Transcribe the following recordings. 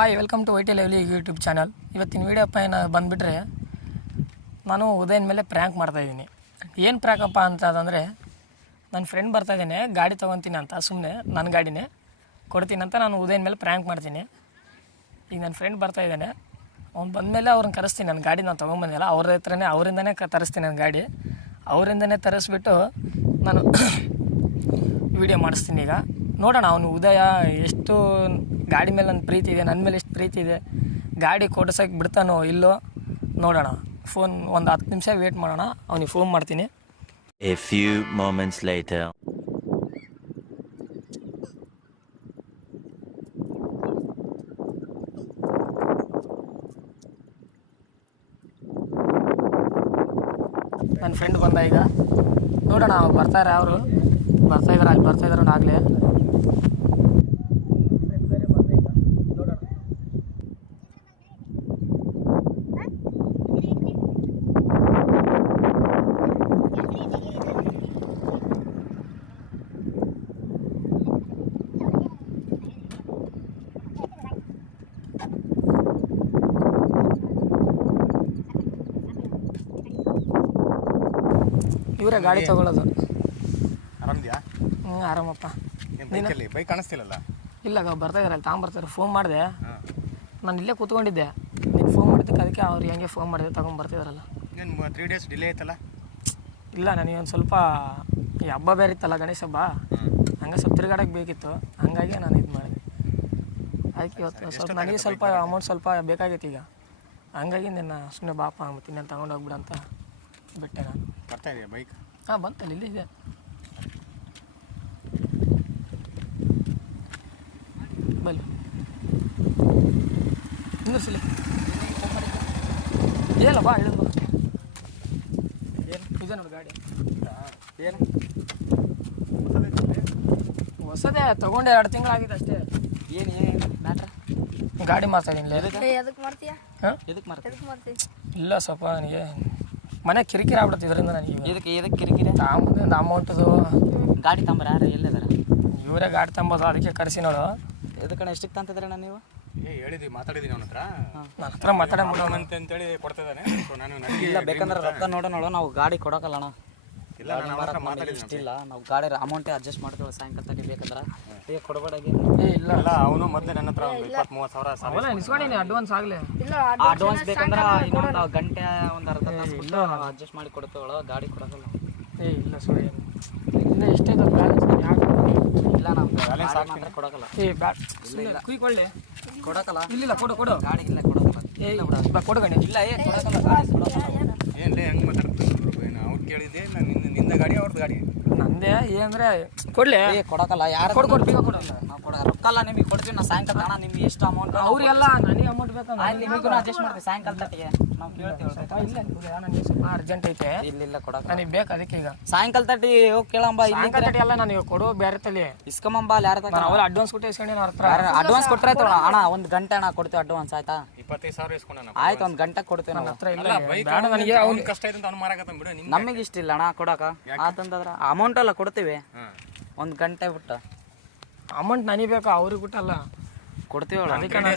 Hi welcome to YT lively YouTube channel ಇವತ್ತಿನ ವೀಡಿಯೋಪ್ಪ ಏನು ಬಂದುಬಿಟ್ರೆ ನಾನು ಉದಯನ ಮೇಲೆ ಪ್ರ್ಯಾಂಕ್ ಮಾಡ್ತಾಯಿದ್ದೀನಿ ಏನು ಪ್ರ್ಯಾಂಕಪ್ಪ ಅಂತ ಅದಂದರೆ ನನ್ನ ಫ್ರೆಂಡ್ ಬರ್ತಾಯಿದ್ದೀನಿ ಗಾಡಿ ತೊಗೊತೀನಿ ಅಂತ ಸುಮ್ಮನೆ ನನ್ನ ಗಾಡಿನೇ ಕೊಡ್ತೀನಿ ಅಂತ ನಾನು ಉದಯನ ಮೇಲೆ ಪ್ರ್ಯಾಂಕ್ ಮಾಡ್ತೀನಿ. ಈಗ ನನ್ನ ಫ್ರೆಂಡ್ ಬರ್ತಾಯಿದ್ದಾನೆ ಅವ್ನು ಬಂದಮೇಲೆ ಅವ್ರನ್ನ ಕರೆಸ್ತೀನಿ ನನ್ನ ಗಾಡಿ ನಾನು ತೊಗೊಂಬಂದಿಲ್ಲ ಅವ್ರ ಹತ್ರನೇ, ಅವರಿಂದನೇ ಕ ತರಿಸ್ತೀನಿ ನನ್ನ ಗಾಡಿ. ಅವರಿಂದನೇ ತರಿಸ್ಬಿಟ್ಟು ನಾನು ವಿಡಿಯೋ ಮಾಡಿಸ್ತೀನಿ ಈಗ. ನೋಡೋಣ ಅವನು ಉದಯ ಎಷ್ಟು ಗಾಡಿ ಮೇಲೆ ನನ್ನ ಪ್ರೀತಿ ಇದೆ ನನ್ನ ಮೇಲೆ ಎಷ್ಟು ಪ್ರೀತಿ ಇದೆ. ಗಾಡಿ ಕೊಡ್ಸೋಕೆ ಬಿಡ್ತಾನೋ ಇಲ್ಲೋ ನೋಡೋಣ. ಫೋನ್ ಒಂದು ಹತ್ತು ನಿಮಿಷ ವೇಟ್ ಮಾಡೋಣ. ಅವನಿಗೆ ಫೋನ್ ಮಾಡ್ತೀನಿ. A few moments later. ನನ್ನ ಫ್ರೆಂಡ್ ಬಂದ ಈಗ. ನೋಡೋಣ ಬರ್ತಾರೆ ಅವರು. ಬರ್ತಾ ಇದಾರೆ ಅಲ್ಲಿ ಬರ್ತಾ ಇದಾರೆ ಆಗಲೇ. ಇವರೇ ಗಾಡಿ ತಗೊಳ್ಳೋದು ಆರಾಮಿದ್ಯಾ? ಹ್ಞೂ ಆರಾಮಪ್ಪ. ಬೈಕಲ್ಲಿ ಬೈಕ್ ಕಾಣಿಸ್ತಿಲ್ಲಲ್ಲ? ಇಲ್ಲ ಬರ್ತಾ ಇದಾರೆ ಅಲ್ಲಿ ತಗೊಂಬರ್ತಾರೆ ಫೋನ್ ಮಾಡಿದೆ. ನಾನು ಇಲ್ಲೇ ಕೂತ್ಕೊಂಡಿದ್ದೆ. ನೀನು ಫೋನ್ ಮಾಡಿದ್ದಕ್ಕೆ ಅದಕ್ಕೆ ಅವ್ರು ಹೆಂಗೆ ಫೋನ್ ಮಾಡಿದೆ ತಗೊಂಡು ಬರ್ತಿದಾರಲ್ಲ. ಏನು ತ್ರೀ ಡೇಸ್ ಡಿಲೇ ಆಯ್ತಲ್ಲ ಇಲ್ಲ ನನಗೆ ಒಂದು ಸ್ವಲ್ಪ ಈ ಹಬ್ಬ ಬೇರೆ ಇತ್ತಲ್ಲ ಗಣೇಶ ಹಬ್ಬ. ಹಂಗೆ ಸ್ವಲ್ಪ ತಿರುಗಾಡಕ್ಕೆ ಬೇಕಿತ್ತು. ಹಂಗಾಗಿ ನಾನು ಇದು ಮಾಡಿದೆ. ಅದಕ್ಕೆ ಇವತ್ತು ಸ್ವಲ್ಪ ನನಗೆ ಸ್ವಲ್ಪ ಅಮೌಂಟ್ ಸ್ವಲ್ಪ ಬೇಕಾಗಿತ್ತು ಈಗ. ಹಂಗಾಗಿ ನಿನ್ನ ಸುಮ್ಮನೆ ಬಾಪ ಮತ್ತು ನಾನು ತಗೊಂಡು ಹೋಗ್ಬಿಡ ಅಂತ ಬಿಟ್ಟೆ ನಾನು. ಬರ್ತಾ ಇದೆಯಾ ಬೈಕ್ ಹಾಂ ಬಂತಲ್ಲ ಇಲ್ಲಿ ಇದೆ. ಬಲ್ಲಿ ನಿಂದಿರ್ಸಿಲ್ಲ. ಏನಲ್ಲ ಬಾ ಇಳಿದು ಏನು? ಇದೆ ನೋಡಿ ಗಾಡಿ. ಏನು? ಹೊಸದೇ ತಗೊಂಡೆ ಎರಡು ತಿಂಗಳಾಗಿದೆ ಅಷ್ಟೇ. ಏನು ಏನು ಮ್ಯಾಟ್ರ್? ಗಾಡಿ ಮಾಡ್ತಾ ಇದೀನಿ ಏ, ಮಾಡ್ತೀಯಾ ಮಾಡ್ತೀಯ ಹಾಂ? ಎದಕ್ಕೆ ಮಾರ್ತ ಎದಕ್ ಮಾಡ್ತಿ ಇಲ್ಲ ಸ್ವಲ್ಪ ನನಗೆ ಮನೆ ಕಿರಿಕಿರಿ ಆಗ್ಬಿಡುತ್ತೆ ಇದರಿಂದ ನನಗೆ. ಇದಕ್ಕೆ ಇದಕ್ಕೆ ಕಿರಿಕಿರಿ? ತಾಂಬದಿಂದ ಅಮೌಂಟದು ಗಾಡಿ ತಂಬರ ಯಾರು ಎಲ್ಲಿದಾರ ಇವರೇ ಗಾಡಿ ತಂಬೋದು ಅದಕ್ಕೆ ಕರೆಸಿ ನೋಡು. ಇದಕ್ಕೆ ಎಷ್ಟಕ್ಕೆ ತಂತಿದ್ರಣ್ಣ ನೀವು? ಏ ಹೇಳಿದ್ವಿ ಮಾತಾಡಿದ್ದೀನಿ ಅವನ ಹತ್ರ. ನನ್ನ ಹತ್ರ ಮಾತಾಡ ಅಂತ ಅಂತೇಳಿ ಕೊಡ್ತಿದ್ದಾನೆ. ಸೊ ನಾನು ಇಲ್ಲ ಬೇಕಂದ್ರೆ ರೊಕ್ಕ ನೋಡೋಣ ನೋಡೋ ನಾವು ಗಾಡಿ ಕೊಡೋಕಲ್ಲ ಅಣ್ಣ. ಇಲ್ಲ ನಾನು ಹತ್ರ ಮಾತಾಡಿದ್ದೀನಿ. ಇಷ್ಟಿಲ್ಲ ನಾವು ಗಾಡಿ ಅಮೌಂಟೇ ಅಡ್ಜಸ್ಟ್ ಮಾಡ್ತೇವೆ ಸಾಯಂಕಾಲ ತನಕ ಬೇಕಂದ್ರೆ. ಈಗ ಕೊಡಬೇಡಾಗಿ. ಏ ಇಲ್ಲ. ಇಲ್ಲ ಅವನು ಮೊದಲೇ ನನ್ನ ಹತ್ರ ಒಂದು ಇಪ್ಪತ್ತು ಮೂವತ್ತು ಸಾವಿರ ಸಾಲ ಅವಲ್ಲ ನಿಸ್ಕೊಂಡಿನಿ ಅಡ್ವಾನ್ಸ್ ಆಗಲಿ. ಇಲ್ಲ ಅಡ್ವಾನ್ಸ್ ಬೇಕಂದ್ರೆ ಇನ್ನೊಂದು ಗಂಟೆ ಒಂದು ಅರ್ಧ ತಾಸು ಬಿಟ್ಟು ಅಡ್ಜಸ್ಟ್ ಮಾಡಿ ಕೊಡ್ತೇವಳ ಗಾಡಿ ಕೊಡೋಕಲ್ಲ ಏ ಇಲ್ಲ ಸುಳಿ ಇನ್ನು ಇಷ್ಟೇ ಬ್ಯಾಲೆನ್ಸ್ ಇಲ್ಲ ನಾವು ಗಾಡಿ ಮಾತ್ರ ಕೊಡೋಕಲ್ಲ. ಏ ಬ್ಯಾಟ್ ಕುಯ್ಕೊಳ್ಳಿ ಕೊಡೋಕಲ್ಲ. ಇಲ್ಲಿಲ್ಲ ಕೊಡು ಕೊಡು. ಗಾಡಿ ಇಲ್ಲ ಕೊಡೋಕಲ್ಲ ಏ ಬಾ ಕೊಡು ಗಣಿ ಇಲ್ಲ ಏ ಕೊಡಕಲ್ಲ ಗಾಡಿ ಕೊಡೋಕಲ್ಲ. ಏನ್ಲೇ ಹೆಂಗೆ ಮಾತಾಡ್ತಾರೆ ಏನು ಅವ್ರು ಕೇಳಿದ್ದೆ ನಾನು ನಿನ್ನ ನಿಂದ ಗಾಡಿ ಅವ್ರದ್ದು ಗಾಡಿ. ನಂದೇ ಏನಂದ್ರೆ ಕೊಡ್ಲಿ? ಏ ಕೊಡಕಲ್ಲ ಯಾರು ಕೊಡು ಕೊಡು ಬೀಗ ಕೊಡು ನಾವು ಕೊಡ ರೊಕ್ಕ ಎಲ್ಲ ನಿಮಗೆ ಕೊಡ್ತೀವಿ ನಾವು ಸಾಯಂಕಾಲ ಅಣ್ಣ ನಿಮ್ಗೆ ಎಷ್ಟು ಅಮೌಂಟ್ ಅವ್ರಿಗೆಲ್ಲ ನನಗೆ ಅಮೌಂಟ್ ಬೇಕು ಅಲ್ಲಿ ನಿಮಗೂ ಅಡ್ಜಸ್ಟ್ ಮಾಡ್ತೀವಿ ಸಾಯಂಕಾಲ ತಟ್ಟಿಗೆ ನಾವು ಕೇಳ್ತೀವಿ ಇಲ್ಲ ನನಗೆ ಸ್ವಲ್ಪ ಅರ್ಜೆಂಟ್ ಐತೆ. ಇಲ್ಲ ಇಲ್ಲ ಕೊಡಕ ನನಗೆ ಬೇಕು ಅದಕ್ಕೆ ಈಗ. ಸಾಯಂಕಾಲ ತಟ್ಟಿ ಹೋಗಿ ಕೇಳಂಬ ಇಲ್ಲಿ ಸಾಯಂಕಾಲ ತಟಿ ಎಲ್ಲ ನನಗೆ ಕೊಡು ಬೇರೆ ತಲಿ. ಇಸ್ಕೊಂಬಂಬ ಅಲ್ಲಿ ಯಾರ ನಾನು ಅವ್ರು ಅಡ್ವಾನ್ಸ್ ಕೊಟ್ಟು ಇಸ್ಕೊಂಡು ಹತ್ರ. ಅಡ್ವಾನ್ಸ್ ಕೊಟ್ಟರೆ ಆಯ್ತು ಅಣ್ಣ. ಅಣ್ಣ ಒಂದು ಗಂಟೆ ಅಣ್ಣ ಕೊಡ್ತೀವಿ ಅಡ್ವಾನ್ಸ್ ಆಯ್ತಾ? ಇಪ್ಪತ್ತೈದು ಸಾವಿರ ಇಸ್ಕೊಂಡ ಆಯ್ತು ಒಂದು ಗಂಟೆ ಕೊಡ್ತೀವಿ ನನ್ನ ಹತ್ರ ಇಲ್ಲ ಬೇಡ ನನಗೆ ಅವ್ನು ಕಷ್ಟ ಇದೆ ಅಂತ ಅವ್ನು ಮಾರಾಕತ್ತ ಬಿಡು ನಮಗೆ ಇಷ್ಟ ಇಲ್ಲ ಅಣ್ಣ ಕೊಡಕ. ಆತಂದ್ರೆ ಅಮೌಂಟ್ ಎಲ್ಲ ಕೊಡ್ತೀವಿ. ಒಂದು ಗಂಟೆ ಬಿಟ್ಟು. ಅಮೌಂಟ್ ನನಗೆ ಬೇಕಾ ಅವ್ರಿಗೆ ಬಿಟ್ಟಲ್ಲ ಕೊಡ್ತೀವಿ ಅಣ್ಣ. ಅದಕ್ಕೆ ನಾನು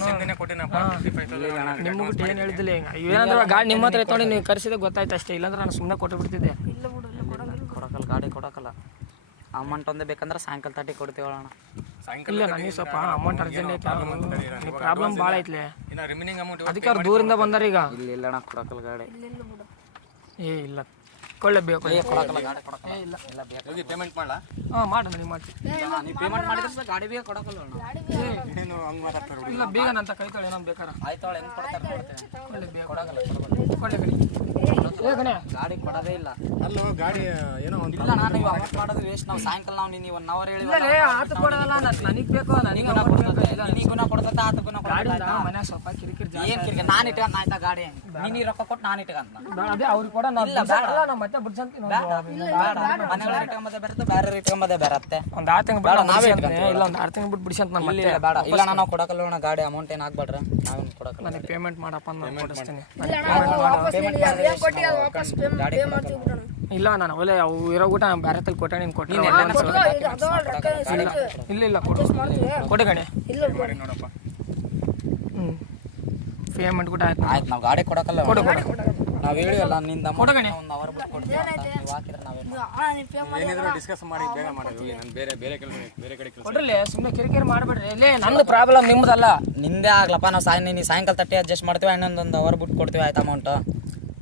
ನಿಮ್ಗೆ ಬಿಟ್ಟು ಏನು ಹೇಳಿದಿಲ್ಲ ಈಗ ಏನಂದ್ರೆ ಗಾಡಿ ನಿಮ್ಮ ಹತ್ರ ಎತ್ಕೊಂಡು ನೀವು ಕರೆಸಿದೆ ಗೊತ್ತಾಯ್ತು ಅಷ್ಟೇ ಇಲ್ಲಾಂದ್ರೆ ನಾನು ಸುಮ್ಮನೆ ಕೊಟ್ಟು ಬಿಡ್ತಿದ್ದೆ ಇಲ್ಲ ಬಿಡು ಕೊಡಂಗಿಲ್ಲ ಕೊಡಕಲ್ಲ ಗಾಡಿ ಕೊಡಕಲ್ಲ ಅಮೌಂಟ್ ಒಂದೇ ಬೇಕಂದ್ರೆ ಸಾಯಂಕಾಲ ತಟ್ಟಿ ಕೊಡ್ತೀವಿ ಅಣ್ಣ ಸಾಯಂಕಾಲ ಇಲ್ಲ ನನಗೆ ಸ್ವಲ್ಪ ಅಮೌಂಟ್ ಅರ್ಜೆಂಟ್ ಐತೆ ಪ್ರಾಬ್ಲಮ್ ಭಾಳ ಐತ್ಲೆ ರಿಮೈನಿಂಗ್ ಅಮೌಂಟ್ ಅದಕ್ಕೆ ಅವ್ರು ದೂರಿಂದ ಬಂದಾರ ಈಗ ಇಲ್ಲ ಇಲ್ಲ ಅಣ್ಣ ಕೊಡಕಲ್ಲ ಗಾಡಿ ಇಲ್ಲ ಇಲ್ಲ ಏ ಇಲ್ಲ ಕೊಳ್ಳೆ ಬೇಕು ಏ ಕೊಡಕಲ್ಲ ಗಾಡಿ ಕೊಡಕಲ್ಲ ಇಲ್ಲ. ಇಲ್ಲ ಬೇಕು. ಹೋಗಿ ಪೇಮೆಂಟ್ ಮಾಡಲಾ? ಹಾಂ ಮಾಡು ನನಗೆ ಮಾಡ್ತೀನಿ ನೀವು ಪೇಮೆಂಟ್ ಮಾಡಿದ್ರೆ ಗಾಡಿ ಬೇಗ ಕೊಡಕಲ್ಲ ಹಂಗೆ ಮಾತಾಡ್ತಾರೆ ಇಲ್ಲ ಬೇಗ ಏನೋ ಬೇಕಾರ ಹೆಂಗೆ ಕೊಡ್ತಾರೆ ಕೊಳ್ಳೆ ಕೊಡಕಲ್ಲ ಕೊಳ್ಳೆ ಗಡಿ ಏ ಗಣೆ ಗಾಡಿ ಕೊಡೋದೇ ಇಲ್ಲ. ಅಲ್ಲೋ ಗಾಡಿ ಏನೋ ಒಂದು ಇಲ್ಲ ನಾನು ನೀವು ಅಮೌಂಟ್ ಮಾಡೋದು ವೇಸ್ಟ್ ನಾವು ಸಾಯಂಕಾಲ ನಾವು ನೀನು ಒನ್ ಅವರ್ ಹೇಳಿ ಇಲ್ಲ ಲೇ ಆತು ಕೊಡೋದಲ್ಲ ನನಗೆ ಬೇಕು ನನಗೆ ಇಲ್ಲ ನಿನಗೂ ಗಾಡಿ ಕೊಡ್ತೈತೆ ಮನೆ ಸ್ವಲ್ಪ ಕಿರಿಕಿರಿ ಏನು ನಾನು ಇಟ್ಕೊಂಡ್ ಆಯ್ತಾ ಗಾಡಿ. ನೀನು ರೊಕ್ಕ ಕೊಟ್ಟು ನಾನು ಇಟ್ಕಂತ ಅದೇ ಅವ್ರಿಗೆ ಕೂಡ ಇಲ್ಲ ಮತ್ತೆ ಬಿಡ್ಸಂತೀವಿ ಮನೆಗಳ ಇಟ್ಕೊಂಬದೇ ಬರುತ್ತೆ ಬೇರೆ ಇಟ್ಕೊಂಬದೇ ಒಂದು ಆರು ತಿಂಗಳು ಬೇಡ, ನಾವೇ. ಇಲ್ಲ ಒಂದು ಆರು ತಿಂಗಳು ಬಿಟ್ಟು ಬಿಡಿಸಂತ ನಾನು ಇಲ್ಲ ಬೇಡ. ನಾನು ಕೊಡಕಲ್ಲ ಅಣ್ಣ ಗಾಡಿ ಅಮೌಂಟ್ ಏನು ಹಾಕ್ಬೇಡ್ರ ನಾವೇನು ಕೊಡಕಲ್ಲ ನನಗೆ ಪೇಮೆಂಟ್ ಮಾಡಪ್ಪ ಅಂತ ನಾನು ಕೊಡಿಸ್ತೀನಿ. ಇಲ್ಲ ನೀನು ನಾನು ಒಳ್ಳೆ ಅವು ಇರೋ ಊಟ ತಲೆ ಕೊಟ್ಟೆ ನೀನು ಕೊಟ್ಟು ಇಲ್ಲ ಇಲ್ಲ ಕೊಡು. ಮಾಡ್ತೀವಿ. ಕೊಡು ಗಣಿ. ಇಲ್ಲ ನೋಡಪ್ಪ. ಪೇಮೆಂಟ್ ಕೂಡ ಆಯ್ತು. ಆಯ್ತು ನಾವು ಗಾಡಿ ಕೊಡಕಲ್ಲ ಕೊಡು ಕೊಡು. ನಾವು ಹೇಳಿವಲ್ಲ ನಿಂದ ಒಂದು ಅವರ್ ಬಿಟ್ಟು ಕೊಡ್ತೀವಿ ಅಂತ. ನೀವು ಹಾಕಿದ್ರೆ ನಾವೇನು ಅಣ್ಣ ನೀ ಪೇ ಮಾಡಿ ಏನಿದ್ರು ಡಿಸ್ಕಸ್ ಮಾಡಿ ಬೇಗ ಮಾಡೋದು ನಾನು ಬೇರೆ ಬೇರೆ ಕೆಲಸ ಬೇರೆ ಕಡೆ ಕೆಲಸ ಕೊಡ್ರಲ್ಲ ಸುಮ್ಮನೆ ಕಿರಿಕಿರಿ ಮಾಡಬೇಡ್ರಿ. ಇಲ್ಲೇ ನಂದು ಪ್ರಾಬ್ಲಮ್ ನಿಮ್ದಲ್ಲ. ನಿಂದೇ ಆಗ್ಲಪ್ಪ ನಾವು ಸಾಯ್ ನೀನು ಸಾಯಂಕಾಲ ತಟ್ಟಿ ಅಡ್ಜಸ್ಟ್ ಮಾಡ್ತೀವಿ ಇನ್ನೊಂದು ಒಂದು ಅವರ್ ಬಿಟ್ಟು ಕೊಡ್ತೀವಿ ಆಯ್ತು ಅಮೌಂಟ್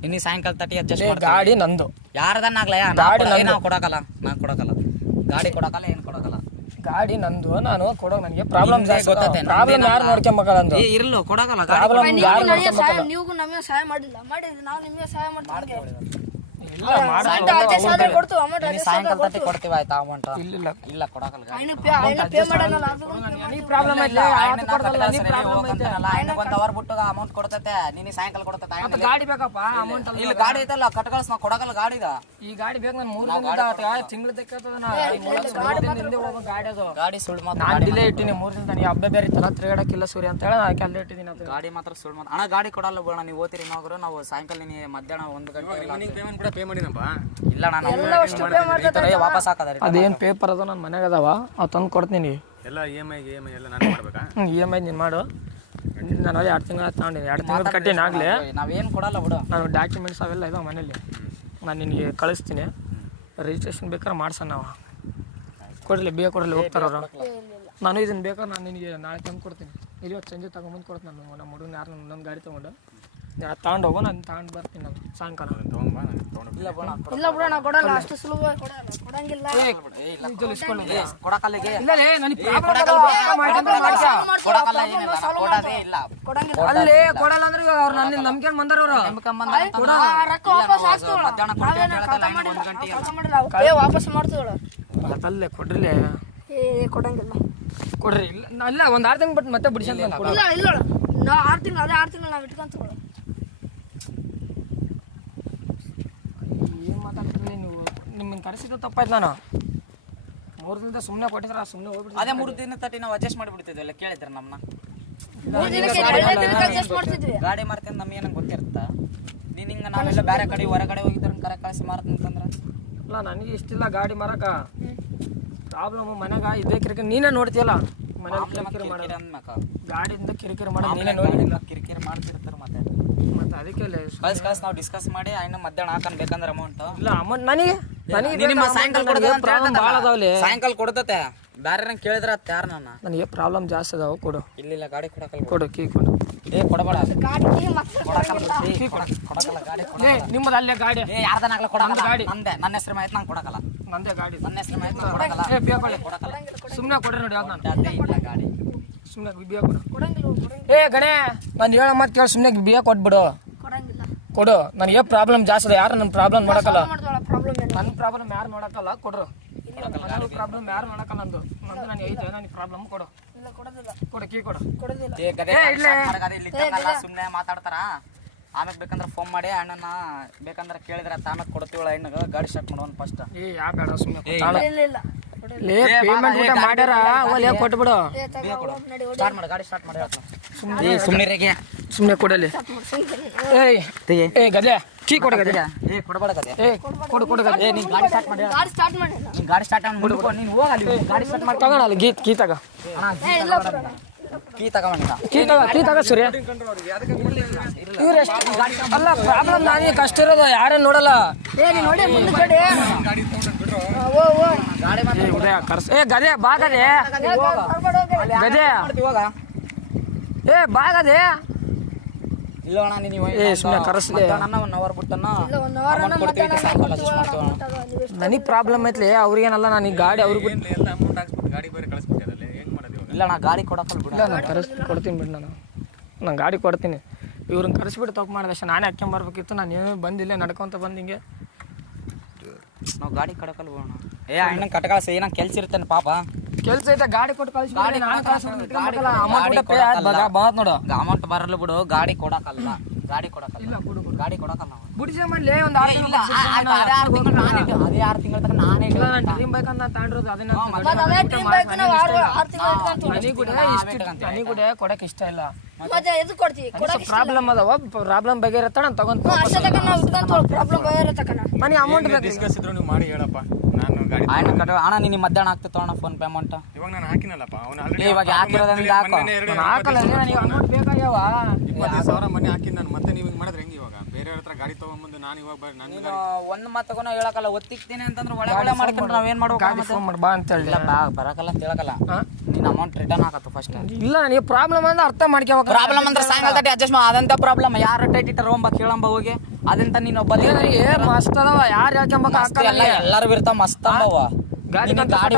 ಇನ್ನ ಸಾಯಂಕಾಲ ತಟ್ಟಿ ಅಡ್ಜಸ್ಟ್ ಮಾಡ್ತೀವಿ. ಗಾಡಿ ನಂದು. ಯಾರದನ್ನ ಆಗ್ಲ ಗಾಡಿ ನಾವು ಕೊಡಕಲ್ಲ. ನಾ ಕೊಡಕಲ್ಲ. ಗಾಡಿ ಕೊಡಕಲ್ಲ ಏನು ಕೊಡಕಲ್ಲ ಗಾಡಿ ನಂದು ನಾನು ಕೊಡೋ ನನಗೆ ಪ್ರಾಬ್ಲಮ್ ಪ್ರಾಬ್ಲಮ್ ಯಾರು ನೋಡ್ಕೊಂಬೇಕಲ್ಲ ಅಂದು ಏ ಇರ್ಲು ಕೊಡಕಲ್ಲ ಗಾಡಿ ಪ್ರಾಬ್ಲಮ್ ಯಾರು ಸಹಾಯ ನೀವು ನಮಗೆ ಸಹಾಯ ಮಾಡಿಲ್ಲ ಮಾಡಿದ್ರೆ ನಾವು ನಿಮಗೆ ಸಹಾಯ ಮಾಡ್ತೀವಿ. ಸಾಯಂಕಾಲ ತಟ್ಟಿ ಕೊಡ್ತೀವಿ ಆಯ್ತಾ ಅಮೌಂಟ್ ಇಲ್ಲ ಇಲ್ಲ ಕೊಡಕಲ್ಲ ಗಾಡಿ ಪೇ ಐನು ಪೇ ಮಾಡಲ್ಲ ಅದು ನೀ ಪ್ರಾಬ್ಲಮ್ ಐತೆ ಆಯ್ತು? ಕೊಡಲ್ಲ ನೀ ಪ್ರಾಬ್ಲಮ್ ಐತೆ ಒಂದು ಅವರ್ ಬಿಟ್ಟು ಅಮೌಂಟ್ ಕೊಡ್ತತೆ. ನೀನು ಸಾಯಂಕಾಲ ಕೊಡ್ತತೆ ಗಾಡಿ ಬೇಕಪ್ಪ ಅಮೌಂಟ್ ಇಲ್ಲಿ ಗಾಡಿ ಐತಲ್ಲ ನಾವು ಕೊಡಕಲ್ಲ ಗಾಡಿದ ಈ ಗಾಡಿ ಬೇಕು ನಾನು ಮೂರು ತಿಂಗಳು ನಾ. ಹೋಗೋ ಗಾಡಿ ಅದು. ಗಾಡಿ ಸುಳ್ಳು ಮಾತು ನಾನು ಇಲ್ಲೇ ಇಟ್ಟಿನಿ ಮೂರು ದಿನ ಹಬ್ಬ ಬೇರೆ ತರ ತಿರುಗಾಡಕ್ಕಿಲ್ಲ ಸೂರ್ಯ ಅಂತ ಹೇಳಿ ನಾನು ಅಲ್ಲೇ ಇಟ್ಟಿದ್ದೀನಿ ಅದು ಗಾಡಿ ಮಾತ್ರ ಸುಳ್ಳು ಮಾತು ಅಣ್ಣ ಗಾಡಿ ಕೊಡಲ್ಲ ಬೋಣ ನೀವು ಓದ್ತೀರಿ ಇನ್ನೊಬ್ರು ನಾವು ಸಾಯಂಕಾಲ ನೀನು ಮಧ್ಯಾಹ್ನ ಒಂದು ಗಂಟೆ ಪೇಮೆಂಟ್ ಕೂಡ ಪೇ ಮಾಡಿನಪ್ಪ ಇಲ್ಲ ನಾನು ವಾಪಸ್ ಹಾಕದ ಅದೇನು ಪೇಪರ್ ಅದು ನನ್ನ ಮನೆಗೆ ಅದಾವ? ಅವು ತಂದು ಕೊಡ್ತೀನಿ ಎಲ್ಲ E M E M I ಎಲ್ಲ ನಾನು ಮಾಡ್ಬೇಕಾ? ಹ್ಞೂ ಇ ಎಂ ಐ ನೀನು ಮಾಡು. ನಾನು ಅದೇ ಎರಡು ತಿಂಗಳು ತಗೊಂಡಿನಿ ಎರಡು ತಿಂಗಳು ಕಟ್ಟಿನ ಆಗಲೇ. ನಾವೇನು ಕೊಡಲ್ಲ ಬಿಡು. ನಾನು ಡಾಕ್ಯುಮೆಂಟ್ಸ್ ಅವೆಲ್ಲ ಇದಾವೆ ಮನೇಲಿ. ನಾನು ನಿನಗೆ ಕಳಿಸ್ತೀನಿ. ರಿಜಿಸ್ಟ್ರೇಷನ್ ಬೇಕಾದ್ರೆ ಮಾಡ್ಸೋಣ ನಾವು. ಕೊಡಲಿ ಬೇಗ ಕೊಡಲಿ ಹೋಗ್ತಾರೆ ಅವರು. ನಾನು ಇದನ್ನು ಬೇಕಾದ್ರೆ ನಾನು ನಿನಗೆ ನಾಳೆ ತಂದು ಕೊಡ್ತೀನಿ ಇವತ್ತು ಸಂಜೆ ತಗೊಂಬಂದು ಕೊಡ್ತೀನಿ ನಾನು. ನಮ್ಮ ಹುಡುಗನ ಯಾರು ನನ್ನ ಗಾಡಿ ತೊಗೊಂಡು. ತಗೊಂಡು ಹೋಗೋ ನಾನು ತಗೊಂಡು ಬರ್ತೀನಿ ನಾನು ಸಾಯಂಕಾಲ. ತೊಗೊಂಡು ಇಲ್ಲ ಬಿಡ ನಾ ಕೊಡಲ್ಲ. ಅಷ್ಟು ಸುಲಭವಾಗಿ ಕೊಡಲ್ಲ ಕೊಡಂಗಿಲ್ಲ. ಕೊಡಕಲ್ಲಿಗೆ. ಇಲ್ಲ ಲೇ, ನನಗೆ. ಕೊಡಕಲ್ಲ ಇಲ್ಲ. ಅಲ್ಲಿ ಕೊಡಲ್ಲ ಅಂದ್ರೆ ಇವಾಗ ಅವ್ರು ನನ್ನ ನಂಬ್ಕೊಂಡು ಬಂದಾರ ಅವರು? ವಾಪಸ್ ಮಾಡ್ತೀವಲ್ಲ ಅಲ್ಲೇ ಕೊಡ್ರಿಲೆ. ಏ ಕೊಡಂಗಿಲ್ಲ. ಕೊಡ್ರಿ ಇಲ್ಲ ನಾ- ಇಲ್ಲ ಒಂದು ಆರು ತಿಂಗಳು ಬಿಟ್ಟು ಮತ್ತೆ ಬಿಡಿಸಲ್ಲ ಇಲ್ಲ ಇಲ್ಲ ನಾವು ಆರು ತಿಂಗಳು ಅದೇ ಆರು ತಿಂಗಳು ನಾವು ಇಟ್ಕೊಂತೀವಲ್ಲ ಏನು ಮಾತಾಡ್ತೀರಿ ನೀವು ಕರೆಸಿದ್ದು ತಪ್ಪಾಯ್ತು ನಾನು. ಮೂರು ದಿನದ ಸುಮ್ಮನೆ ಕೊಟ್ಟಿದ್ರೆ ಸುಮ್ಮನೆ ಹೋಗ್ಬಿಟ್ಟು ಅದೇ ಮೂರು ದಿನ ತಟ್ಟಿ ನಾವು ಅಡ್ಜಸ್ಟ್ ಮಾಡಿಬಿಡ್ತಿದ್ವಿ ಎಲ್ಲ ಕೇಳಿದ್ರೆ ನಮ್ಮನ್ನ ಮೂರು ದಿನಕ್ಕೆ ಎರಡನೇ ದಿನಕ್ಕೆ ಅಡ್ಜಸ್ಟ್ ಮಾಡ್ತಿದ್ವಿ. ಗಾಡಿ ಮಾರ್ತೀನಿ ನಮ್ಗೆ ಏನಂಗೆ ಗೊತ್ತಿರುತ್ತಾ? ನೀನು ಹಿಂಗೆ ನಾವೆಲ್ಲ ಬೇರೆ ಕಡೆ ಹೊರಗಡೆ ಹೋಗಿದ್ರೆ ಕರೆ ಕಳಿಸಿ ಮಾರ್ತೀನಿ ಅಂತಂದ್ರೆ? ಇಲ್ಲ ನನಗೆ ಇಷ್ಟಿಲ್ಲ ಗಾಡಿ ಮಾರಕ. ಪ್ರಾಬ್ಲಮ್ ಮನೆಗ ಇದೇ ಕಿರಿಕಿರಿ ನೀನೇ ನೋಡ್ತೀಯಲ್ಲ? ಮನೇಲಿ ಕಿರಿಕಿರಿ ಮಾಡೋದು. ಗಾಡಿಯಿಂದ ಕಿರಿಕಿರಿ ಮಾಡೋದು ನೀನೇ ಆಮೇಲೆ ಕಿರಿಕಿರಿ ಮಾಡ್ತಿರ್ತಾರೆ ಮತ್ತೆ. ಮತ್ತೆ ಅದಕ್ಕೆ ಕಳ್ಸಿ ಕಳ್ಸಿ ನಾವು ಡಿಸ್ಕಸ್ ಮಾಡಿ ಆಯ್ನ ಮಧ್ಯಾಹ್ನ ಹಾಕನ್ ಬೇಕಂದ್ರೆ ಅಮೌಂಟ್ ಇಲ್ಲ ಅಮೌಂಟ್ ನನಗೆ ನಿಮ್ಮ ಸಾಯಂಕಾಲ ಕೊಡದ ಪ್ರಾಬ್ಲಮ್ ಭಾಳ ಅದಾವಲ್ಲಿ ಸಾಯಂಕಾಲ ಕೊಡ್ತತೆ. ಬೇರೆ ಕೇಳಿದ್ರ ಅತ್ತ ಯಾರು ನನ್ನ ನನಗೆ ಪ್ರಾಬ್ಲಮ್ ಜಾಸ್ತಿ ಅದಾವ ಕೊಡು. ಇಲ್ಲಿಲ್ಲ ಗಾಡಿ ಕೊಡಕಲ್ಲ ಕೊಡು ಕೀ ಕೊಡು. ಏ ಕೊಡಬೇಡ. ಗಾಡಿ ಮತ್ತೆ ಕೊಡ- ಕೊಡಕಲ್ಲ ಗಾಡಿ ಕೊಡ ಲೇ ನಿಮ್ಮದು ಅಲ್ಲೇ ಗಾಡಿ. ಏ ಯಾರ್ದನ ಆಗ್ಲ ಕೊಡಕಲ್ಲ? ಗಾಡಿ. ನಂದೆ ನನ್ನ ಹೆಸರು ಮಾಹಿತಿ ನಂಗೆ ಕೊಡಕಲ್ಲ. ನಂದೇ ಗಾಡಿ. ನನ್ನ ಹೆಸರು ಮಾಹಿತಿ ಕೊಡಕಲ್ಲ. ಏ ಬೇಗ ಕೊಡಕಲ್ಲ. ಸುಮ್ಮನೆ ಕೊಡ್ರಿ ನೋಡಿ ಯಾವ್ದು ನಾನು. ಇಲ್ಲ ಗಾಡಿ. ಸುಮ್ಮನೆ ಬಿಯ ಕೊಡು. ಕೊಡಂಗಿಲ್ಲ ಕೊಡಂಗಿಲ್ಲ. ಏ ಗಣೇ ನಾನು ಹೇಳ ಮತ್ತೆ ಕೇಳಿ ಸುಮ್ಮನೆ ಬಿಯ ಕೊಟ್ಬಿಡು. ಕೊಡಂಗಿಲ್ಲ. ಕೊಡು ನನಗೆ ಪ್ರಾಬ್ಲಮ್ ಜಾಸ್ತಿ ಅದ ಯಾರು ನನ್ನ ಪ್ರಾಬ್ಲಮ್ ಏನು ನನ್ನ ಪ್ರಾಬ್ಲಮ್ ಯಾರು ನೋಡಕ್ಕಲ್ಲ ಕೊಡ್ರು. ಪ್ರಾಬ್ಲಮ್ ಯಾರು ನೋಡಕ್ಕಲ್ಲ ನಂದು ನಂದು ನನಗೆ ಐತೆ ನನಗೆ ಪ್ರಾಬ್ಲಮ್ ಕೊಡು. ಇಲ್ಲ ಕೊಡೋದಿಲ್ಲ. ಕೊಡು ಕೀ ಕೊಡು. ಕೊಡೋದಿಲ್ಲ. ಏ ಗದೆ ಏ, ಇಲ್ಲೇ. ಇಲ್ಲಿ ಇದ್ದಂಗಲ್ಲ ಸುಮ್ಮನೆ ಮಾತಾಡ್ತಾರ. ಆಮೇಲೆ ಬೇಕಂದ್ರೆ ಫೋನ್ ಮಾಡಿ ಅಣ್ಣನ ಬೇಕಂದ್ರೆ ಕೇಳಿದ್ರೆ ತಾನ ಕೊಡ್ತೀವಳ ಹೆಣ್ಣಗ ಗಾಡಿ ಸ್ಟಾರ್ಟ್ ಮಾಡೋನ್ ಫಸ್ಟ್ ಏ ಯಾ ಬೇಡ ಸುಮ್ಮನೆ ಮಾಡ್ಯಾರ ಒಲೆ ಕೊಟ್ಬಿಡು. ಸ್ಟಾರ್ಟ್ ಮಾಡಿ ಗಾಡಿ ಸ್ಟಾರ್ಟ್ ಮಾಡಿ ಸುಮ್ಮನೆ ಸುಮ್ಮನೆ ಕೊಡಲಿ. ಏ ಗದೆ ಕೀ ಕೊಡು ಗದೆ ಏ ಕೊಡಬೇಡ ಗದೆ ಏ ಕೊಡು ಕೊಡು ಗದೆ ಏ ನೀ ಗಾಡಿ ಸ್ಟಾರ್ಟ್ ಮಾಡಿ ಗಾಡಿ ಸ್ಟಾರ್ಟ್ ಮಾಡಿ ನೀ ಗಾಡಿ ಸ್ಟಾರ್ಟ್ ಮಾಡಿ ನೀನು ಹೋಗ ಅಲ್ಲಿ ಗಾಡಿ ಸ್ಟಾರ್ಟ್ ಮಾಡಿ ತಗೋಣ ಅಲ್ಲಿ ಗೀತ್ ಕೀ ತಗ. ಏ ಇಲ್ಲ ಕೀ ತಗೊಂಡ ಕೀ ತಗ ಕೀ ತಗ ಸೂರ್ಯ. ಇವ್ರು ಅಲ್ಲ ಪ್ರಾಬ್ಲಮ್ ನಾನೇ ಕಷ್ಟ ಇರೋದು ಯಾರೇ ನೋಡಲ್ಲ. ಏ ನೀ ನೋಡಿ ಮುಂದೆ ಕಡೆ ಓ ಓ. ಗಾಡಿ ಏ ಉದಯ ಕರ್ಸ್ ಏ ಗದೆ ಬಾ ಗದೆ ಗದೆ ಹೋಗ. ಏ ಬಾ ಗದೆ ಇಲ್ಲ ಅಣ್ಣ ನೀನು ಏ, ಸುಮ್ಮನೆ ಕರೆಸ್ಲಿ. ಅಣ್ಣ ಒನ್ ಅವರ್ ಬಿಟ್ಟಣ್ಣ ಇಲ್ಲ ಒನ್ ಅವರ್ amount ಕೊಡ್ತೀವಿ ಸಾಯಂಕಾಲ adjust ಮಾಡ್ತೀವಿ ಅಣ್ಣ. ನನಗೆ ಪ್ರಾಬ್ಲಮ್ ಐತ್ಲಿ ಅವ್ರಿಗೇನಲ್ಲ ನಾನು ಈ ಗಾಡಿ ಅವ್ರಿಗೆ ಬಿಟ್ಟು ಎಲ್ಲ ಅಮೌಂಟ್ ಹಾಕ್ಸ್ಬಿಟ್ಟು ಗಾಡಿ ಬೇರೆ ಕಳಿಸ್ಬಿಟ್ಟಿರಲ್ಲ ಹೆಂಗ್ ಮಾಡೋದು ಇವಾಗ? ಇಲ್ಲ ಅಣ್ಣ ಗಾಡಿ ಕೊಡಕಲ್ಲ ಬಿಡ. ಇಲ್ಲ ನಾನು ಕರೆಸ್ ಕೊಡ್ತೀನಿ ಬಿಡು ನಾನು. ನಾನು ಗಾಡಿ ಕೊಡ್ತೀನಿ. ಇವ್ರನ್ನ ಕರೆಸ್ಬಿಟ್ಟು ತಪ್ಪು ಮಾಡಿದೆ ಅಷ್ಟೇ ನಾನೇ ಹಾಕ್ಕೊಂಬರ್ಬೇಕಿತ್ತು ನಾನು ಏನೂ ಬಂದಿಲ್ಲ ನಡ್ಕೊಂತ ಬಂದಿಂಗೆ ಹಿಂಗೆ. ನಾವು ಗಾಡಿ ಕಡಕಲ್ಲ ಬಿಡೋಣ. ಏ ಅಣ್ಣ ಕಟ್ಕಳ್ಸ ಏನೋ ಕೆಲ್ಸ ಇರ್ತೇನೆ ಪಾಪ. ಕೆಲಸ ಐತೆ ಗಾಡಿ ಕೊಟ್ಟು ಕಳಿಸಿ ಗಾಡಿ. ಬಾತ್ ನೋಡು. ಅಮೌಂಟ್ ಬರಲ್ಲ ಬಿಡು ಗಾಡಿ ಕೊಡಕಲ್ಲ. ಗಾಡಿ ಕೊಡಕಲ್ಲ. ಗಾಡಿ ಕೊಡಕಲ್ಲ ನಾವು ಬಿಡಿಸಿ ಮಾಡ್ಲಿ ಒಂದು ಆರು ಇಲ್ಲ ಅದೇ ಆರು ತಿಂಗಳು ನಾನೇ ಇಟ್ಟು- ಅದೇ ಆರು ತಿಂಗಳ ತನಕ ನಾನೇ ಇಲ್ಲ ಇಟ್ಟು- ನಾನು ಡ್ರೀಮ್ ಬೈಕ್ ಅಂತ ತಗೊಂಡಿರೋದು ಅದನ್ನ ಮತ್ತೆ ಅದೇ ಡ್ರೀಮ್ ಬೈಕ್ ನಾವು ಆರು ಆರು ತಿಂಗಳು ಇಟ್ಕೊಂತೀವಿ ನನಗೆ ಕೂಡ ಇಷ್ಟ ನನಗೆ ಕೂಡ ಕೊಡಕ್ಕೆ ಇಷ್ಟ ಇಲ್ಲ. ಮತ್ತೆ? ಎದು ಕೊಡ್ತೀವಿ ಕೊಡಕ್ಕೆ ಪ್ರಾಬ್ಲಮ್ ಅದಾವ? ಪ್ರಾಬ್ಲಮ್ ಬಗೆಹರತ್ತ ನಾನು ತಗೊಂತ ಅಷ್ಟೇ ತಕ ನಾವು ಇಟ್ಕೊಂತೀವಿ ಪ್ರಾಬ್ಲಮ್ ನನಗೆ ಅಮೌಂಟ್ ಬೇಕು ಡಿಸ್ಕಸ್ ಇದ್ರು ನೀವು ಮಾಡಿ ಹೇಳಪ್ಪ. ನಾನು ಗಾಡಿ ಅಣ್ಣ ಕಟ್ ಅಣ್ಣ ನೀನು ಮಧ್ಯಾಹ್ನ ಆಗ್ತಿತ್ತು ಅಣ್ಣ ಫೋನ್ ಪೇ ಅಮೌಂಟ್ ಇವಾಗ ನಾನು ಹಾಕಿನಲ್ಲಪ್ಪ ಅವ್ನು ಆಲ್ರೆಡಿ ಇವಾಗ ಹಾಕಿರೋದ್ರಿಂದ ಹಾಕು. ಹಾಕಲ್ಲ ನನಗೆ ಅಮೌಂಟ್ ಬೇಕಾಗ್ಯಾವ? ಇಪ್ಪತ್ತೈದು ಸಾವಿರ ಮನೆ ಹಾಕಿನ ನಾನು ಮತ್ತೆ ನೀವು ಹಿಂಗೆ ಮಾಡಿದ್ರೆ ಹೆಂಗೆ ಇವಾಗ? ಬೇರೆಯವ್ರ ಹತ್ರ ಗಾಡಿ ತೊಗೊಂಬಂದು ನಾನು ಇವಾಗ ಬರ್ ನನ್ನ ನೀನು ಒಂದು ಮಾತುಗೂ ಹೇಳಕಲ್ಲ ಒತ್ತಿಕ್ತೀನಿ ಅಂತಂದ್ರೆ ಒಳ್ಳೆ ಮಾಡ್ಕೊಂಡು ಮಾಡ್ಕೊಂಡ್ರೆ ನಾವೇನು ಮಾಡ್ಬೇಕು ಫೋನ್ ಮಾಡಿ ಬಾ ಅಂತ ಹೇಳಿ. ಬಾ ಬರಕಲ್ಲ ಅಂತ ಹೇಳಕಲ್ಲ ನಿನ್ನ ಅಮೌಂಟ್ ರಿಟರ್ನ್ ಆಗತ್ತೆ ಫಸ್ಟ್ ಇಲ್ಲ ನೀವು ಪ್ರಾಬ್ಲಮ್ ಅಂದ್ರೆ ಅರ್ಥ ಮಾಡ್ಕೋಬೇಕು ಪ್ರಾಬ್ಲಮ್ ಅಂದ್ರೆ ಸಾಯಂಕಾಲ ತಟ್ಟಿ ಅಡ್ಜಸ್ಟ್ ಮಾಡಿ ಅದಂತ ಪ್ರಾಬ್ಲಮ್ ಯಾರು ಟೈಟ್ ಇಟ್ಟಾರ ಹೋಗ್ಬ ಕೇಳಂಬ ಹೋಗಿ. ಅದಂತ ನೀನು ಒಬ್ಬ ಏ ಮಸ್ತ್ ಅದಾವ. ಯಾರು ಹೇಳ್ಕೊಂಬಕ ಎಲ್ಲ ಎಲ್ಲರೂ ಇರ್ತಾವ ಮಸ್ತ್ ಅದಾವ ಗಾಡಿ ಗಾಡಿ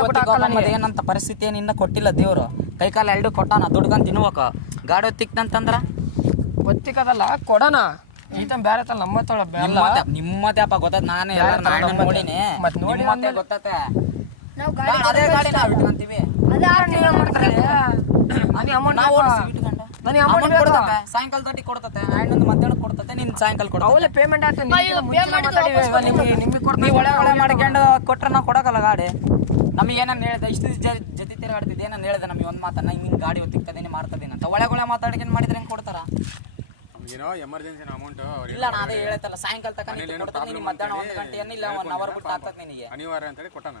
ಏನಂತ ಪರಿಸ್ಥಿತಿ ಏನಿನ್ನ ಇನ್ನ ಕೊಟ್ಟಿಲ್ಲ ದೇವ್ರು. ಕೈಕಾಲ ಎರಡು ಕೊಟ್ಟಾನ ದುಡ್ಕೊಂಡ್ ತಿನ್ಬೇಕ ಗಾಡಿ ಹೊತ್ತಿಕ್ತಂತಂದ್ರ ಗೊತ್ತಿಕ್ಕದಲ್ಲ ಕೊಡೋಣ. ಈತ ಬೇರೆ ತಲ್ಲ ನಮ್ಮ ತೊಳ ಬೇಡ ನಿಮ್ಮತ್ತೆ ಅಪ್ಪ ಗೊತ್ತಾಯ್ತು ನಾನು ಎಲ್ಲ ನಾನು? ನೋಡಿನಿ ಮತ್ತ್ ನೋಡಿ ಮತ್ತೆ ಆದ್ಮೇಲೆ- ಗೊತ್ತತೆ. ನಾವು ಗಾಡಿ ಅದೇ ಗಾಡಿ ನಾವು ಇಟ್ಕೊಂತೀವಿ. ಅದೇ ಅಮೌಂಟ್ ನಾವು ನನಗೆ ಅಮೌಂಟ್ ಕೊಡ್ತತೆ? ಸಾಯಂಕಾಲ ತಟ್ಟಿ ಕೊಡ್ತತೆ ಒಂದು ಮಧ್ಯಾಹ್ನ ಕೊಡ್ತತೆ ನಿನ್ ಸಾಯಂಕಾಲ ಕೊಡ್ತತೆ. ಅವಲೇ ಪೇಮೆಂಟ್ ಆಯ್ತು ನಿಮಗೆ ನಿಮಗೆ ಕೊಡ್ತೀನಿ ಒಳ್ಳೆ ಒಳ್ಳೆ ಮಾಡ್ಕೊಂಡು ಕೊಟ್ರೆ ನಾ ಕೊಡಕಲ್ಲ ಗಾಡಿ. ನಮಗೆ ಏನನ್ನ ಹೇಳ್ದೆ ಇಷ್ಟು ಜೊತೆ ತಿರುಗಾಡ್ತಿದ್ದೆ ಏನನ್ನ ಹೇಳ್ದೆ ನಮಗೆ ಒಂದು ಮಾತನ್ನ ಹಿಂಗೆ ಗಾಡಿ ಒತ್ತಿಕ್ತದೇನೆ ಮಾಡ್ತದೇನೆ ಅಂತ. ಒಳ್ಳೆ ಒಳ್ಳೆ ಮಾತಾಡ್ಕೊಂಡು ಮಾಡಿದ್ರೆ ಹೆಂಗೆ ಕೊಡ್ತಾರ? ಏನೋ ಎಮರ್ಜೆನ್ಸಿ ಅಮೌಂಟು ಇಲ್ಲ ಅದೇ ಹೇಳತ್ತಲ್ಲ ಸಾಯಂಕಾಲ ತನಕ ನೀನು ಕೊಡ್ತೀನಿ ಮಧ್ಯಾಹ್ನ ಒಂದು ಗಂಟೆ ಏನಿಲ್ಲ ಒನ್ ಅವರ್ ಬಿಟ್ಟು ಆಗ್ತದೆ ನಿನಗೆ. ಅನಿವಾರ್ಯ ಅಂತೇಳಿ ಕೊಟ್ಟಾನ.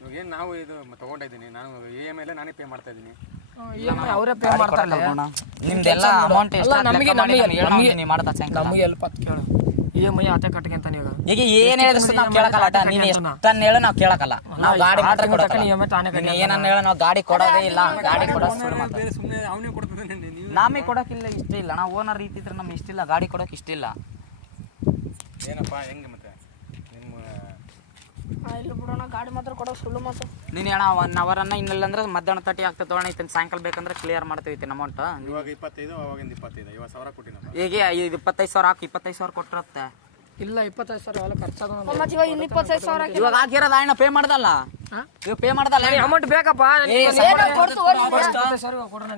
ಇವಾಗ ಏನು ನಾವು ಇದು ತೊಗೊಂಡಿದ್ದೀನಿ ನಾನು ಇ ಎಂ ಐ ನಾನೇ ಪೇ ಮಾಡ್ತಾ ಇದ್ದೀನಿ. ಅವರೇ ಪೇ ಮಾಡ್ತಾರಲ್ಲ. ನಿಮ್ದೆಲ್ಲ ಅಮೌಂಟ್ ಎಷ್ಟು ನಮಗೆ ನಮಗೆ ನೀವು ಮಾಡ್ತಾ ಸಾಯಂಕಾಲ ನಮಗೆ ಹೆಲ್ಪ್ ಕೇಳು. ಇ ಎಂ ಐ ಆತ ಕಟ್ಕೊಂತಾನೆ ಈಗ. ಈಗ ಏನ್ ಹೇಳಿದ್ರು ನಾವು ಕೇಳಕಲ್ಲ ನೀನು ಎಷ್ಟನ್ನ ಹೇಳು ನಾವು ಕೇಳಕಲ್ಲ ನಾವು ಗಾಡಿ ಮಾತ್ರ ತಾನೇ ಏನನ್ನ ಹೇಳು ನಾವು ಗಾಡಿ ಕೊಡೋದೇ ಇಲ್ಲ. ಗಾಡಿ. ಬೇರೆ ಸುಮ್ಮನೆ ಅವನೇ ಕೊಡ್ತದೆ ನೀವು ನಮಗೆ ಕೊಡೋಕ್ಕಿಲ್ಲ ಇಷ್ಟ ಇಲ್ಲ ನಾವು ಓನರ್ ರೀತಿ ಇದ್ರೆ ನಮ್ಗೆ ಇಷ್ಟ ಇಲ್ಲ ಗಾಡಿ ಕೊಡೋಕೆ ಇಷ್ಟ ಇಲ್ಲ ಏನಪ್ಪ ಹೆಂಗೆ ಇಲ್ಲ ಬಿಡೋಣ ಗಾಡಿ ಮಾತ್ರ ಕೊಡೋ ಸುಳ್ಳು ಮಾತು. ನೀನು ಅಣ್ಣ ಒನ್ ಅವರನ್ನ ಇನ್ನಿಲ್ಲ ಅಂದ್ರೆ ಮಧ್ಯಾಹ್ನ ತಟ್ಟಿ ಆಗ್ತದೆ ಅಣ್ಣ ಇತ್ತಿನ ಸಾಯಂಕಾಲ ಬೇಕಂದ್ರೆ ಕ್ಲಿಯರ್ ಮಾಡ್ತೀವಿ ಅಮೌಂಟ್ ಇವಾಗ ಇಪ್ಪತ್ತೈದು ಅವಾಗಿಂದ ಇಪ್ಪತ್ತೈದು ಐವತ್ತು ಸಾವಿರ ಕೊಟ್ಟಿನಪ್ಪ ಈಗ ಇದು ಇಪ್ಪತ್ತೈದು ಸಾವಿರ ಹಾಕಿ ಇಪ್ಪತ್ತೈದು ಸಾವಿರ ಕೊಟ್ಟಿರತ್ತೆ ಇಲ್ಲ ಇಪ್ಪತ್ತೈದು ಸಾವಿರ ಎಲ್ಲ ಹಾಕಿ ಇವಾಗ ಹಾಕಿರೋದು ಅಣ್ಣ ಪೇ ಮಾಡ್ದಲ್ಲ? ಇವಾಗ ಪೇ ಮಾಡ್ದಲ್ಲ ಅಮೌಂಟ್ ಬೇಕಪ್ಪ.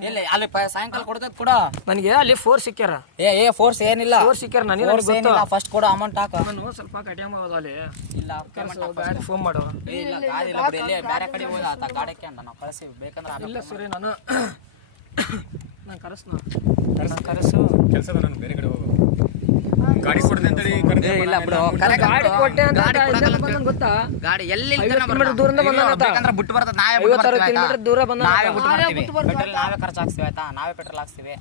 ಇಲ್ಲ ಅಲ್ಲಿ ಪ- ಸಾಯಂಕಾಲ ಕೊಡ್ತೈತೆ ಕೊಡ. ನನಗೆ ಅಲ್ಲಿ ಫೋರ್ ಸಿಕ್ಕ್ಯಾರ. ಏ ಏ ಫೋರ್ಸ್ ಏನಿಲ್ಲ. ಫೋರ್ ಸಿಕ್ಕ್ಯಾರ ನನಗೆ ಫೋರ್ಸ್ ಏನಿಲ್ಲ. ಫಸ್ಟ್ ಕೊಡು ಅಮೌಂಟ್ ಹಾಕ. ನಾನು ಸ್ವಲ್ಪ ಕಡಿಮೆ ಆಗೋದು ಅಲ್ಲಿ. ಇಲ್ಲ payment ಹಾಕು. ಗಾಡಿ ಫೋನ್ ಮಾಡು. ಏ, ಇಲ್ಲ ಗಾಡಿ ಇಲ್ಲ ಬಿಡಿ ಇಲ್ಲೇ ಬೇರೆ ಕಡೆ ಹೋಗಿ ಆತ ಗಾಡಿಗೆ ಅಂತ ನಾವು ಕಳಿಸಿ ಬೇಕಂದ್ರೆ ಆಮೇಲೆ ಇಲ್ಲ ಸರಿ ನಾನು ನಾನು ಕರೆಸ್ನ? ನಾನು ಕರೆಸು. ಕೆಲಸ ನಾನು ಬೇರೆ ಕಡೆ ಹೋಗು ಗಾಡಿ ಕೊಡ್ತೀನಿ ಅಂತೇಳಿ ಕರೆದೆ ಏ, ಇಲ್ಲ ಬಿಡು ಗಾಡಿ ಕೊಟ್ಟೆ ಅಂತ ಗಾಡಿ ಕೊಡಕಲ್ಲ ಇದ್ರಲ್ಲಿ ಬಂದಂಗ್ ಗೊತ್ತಾ? ಗಾಡಿ ಎಲ್ಲಿ ಕಿಲೋಮೀಟರ್ ದೂರದಿಂದ ಬಂದಾನ ಆತ. ಬೇಕಂದ್ರೆ ಬಿಟ್ಟು ಬರ್ತದೆ ನಾವೇ ಬಿಟ್ಟು ಐವತ್ತಾರು ಬರ್ತೀವಿ ಆಯ್ತಾ? ಕಿಲೋಮೀಟರ್ ದೂರ ಬಂದಾನ ನಾವೇ ಬಿಟ್ಟು ಬರ್ತೀವಿ. ಪೆಟ್ರೋಲ್ ನಾವೇ ಖರ್ಚು ಹಾಕ್ಸ್ತೀವಿ ಆಯ್ತಾ? ನಾವೇ ಪೆಟ್ರೋಲ್ ಹಾಕ್ಸ್ತೀವಿ.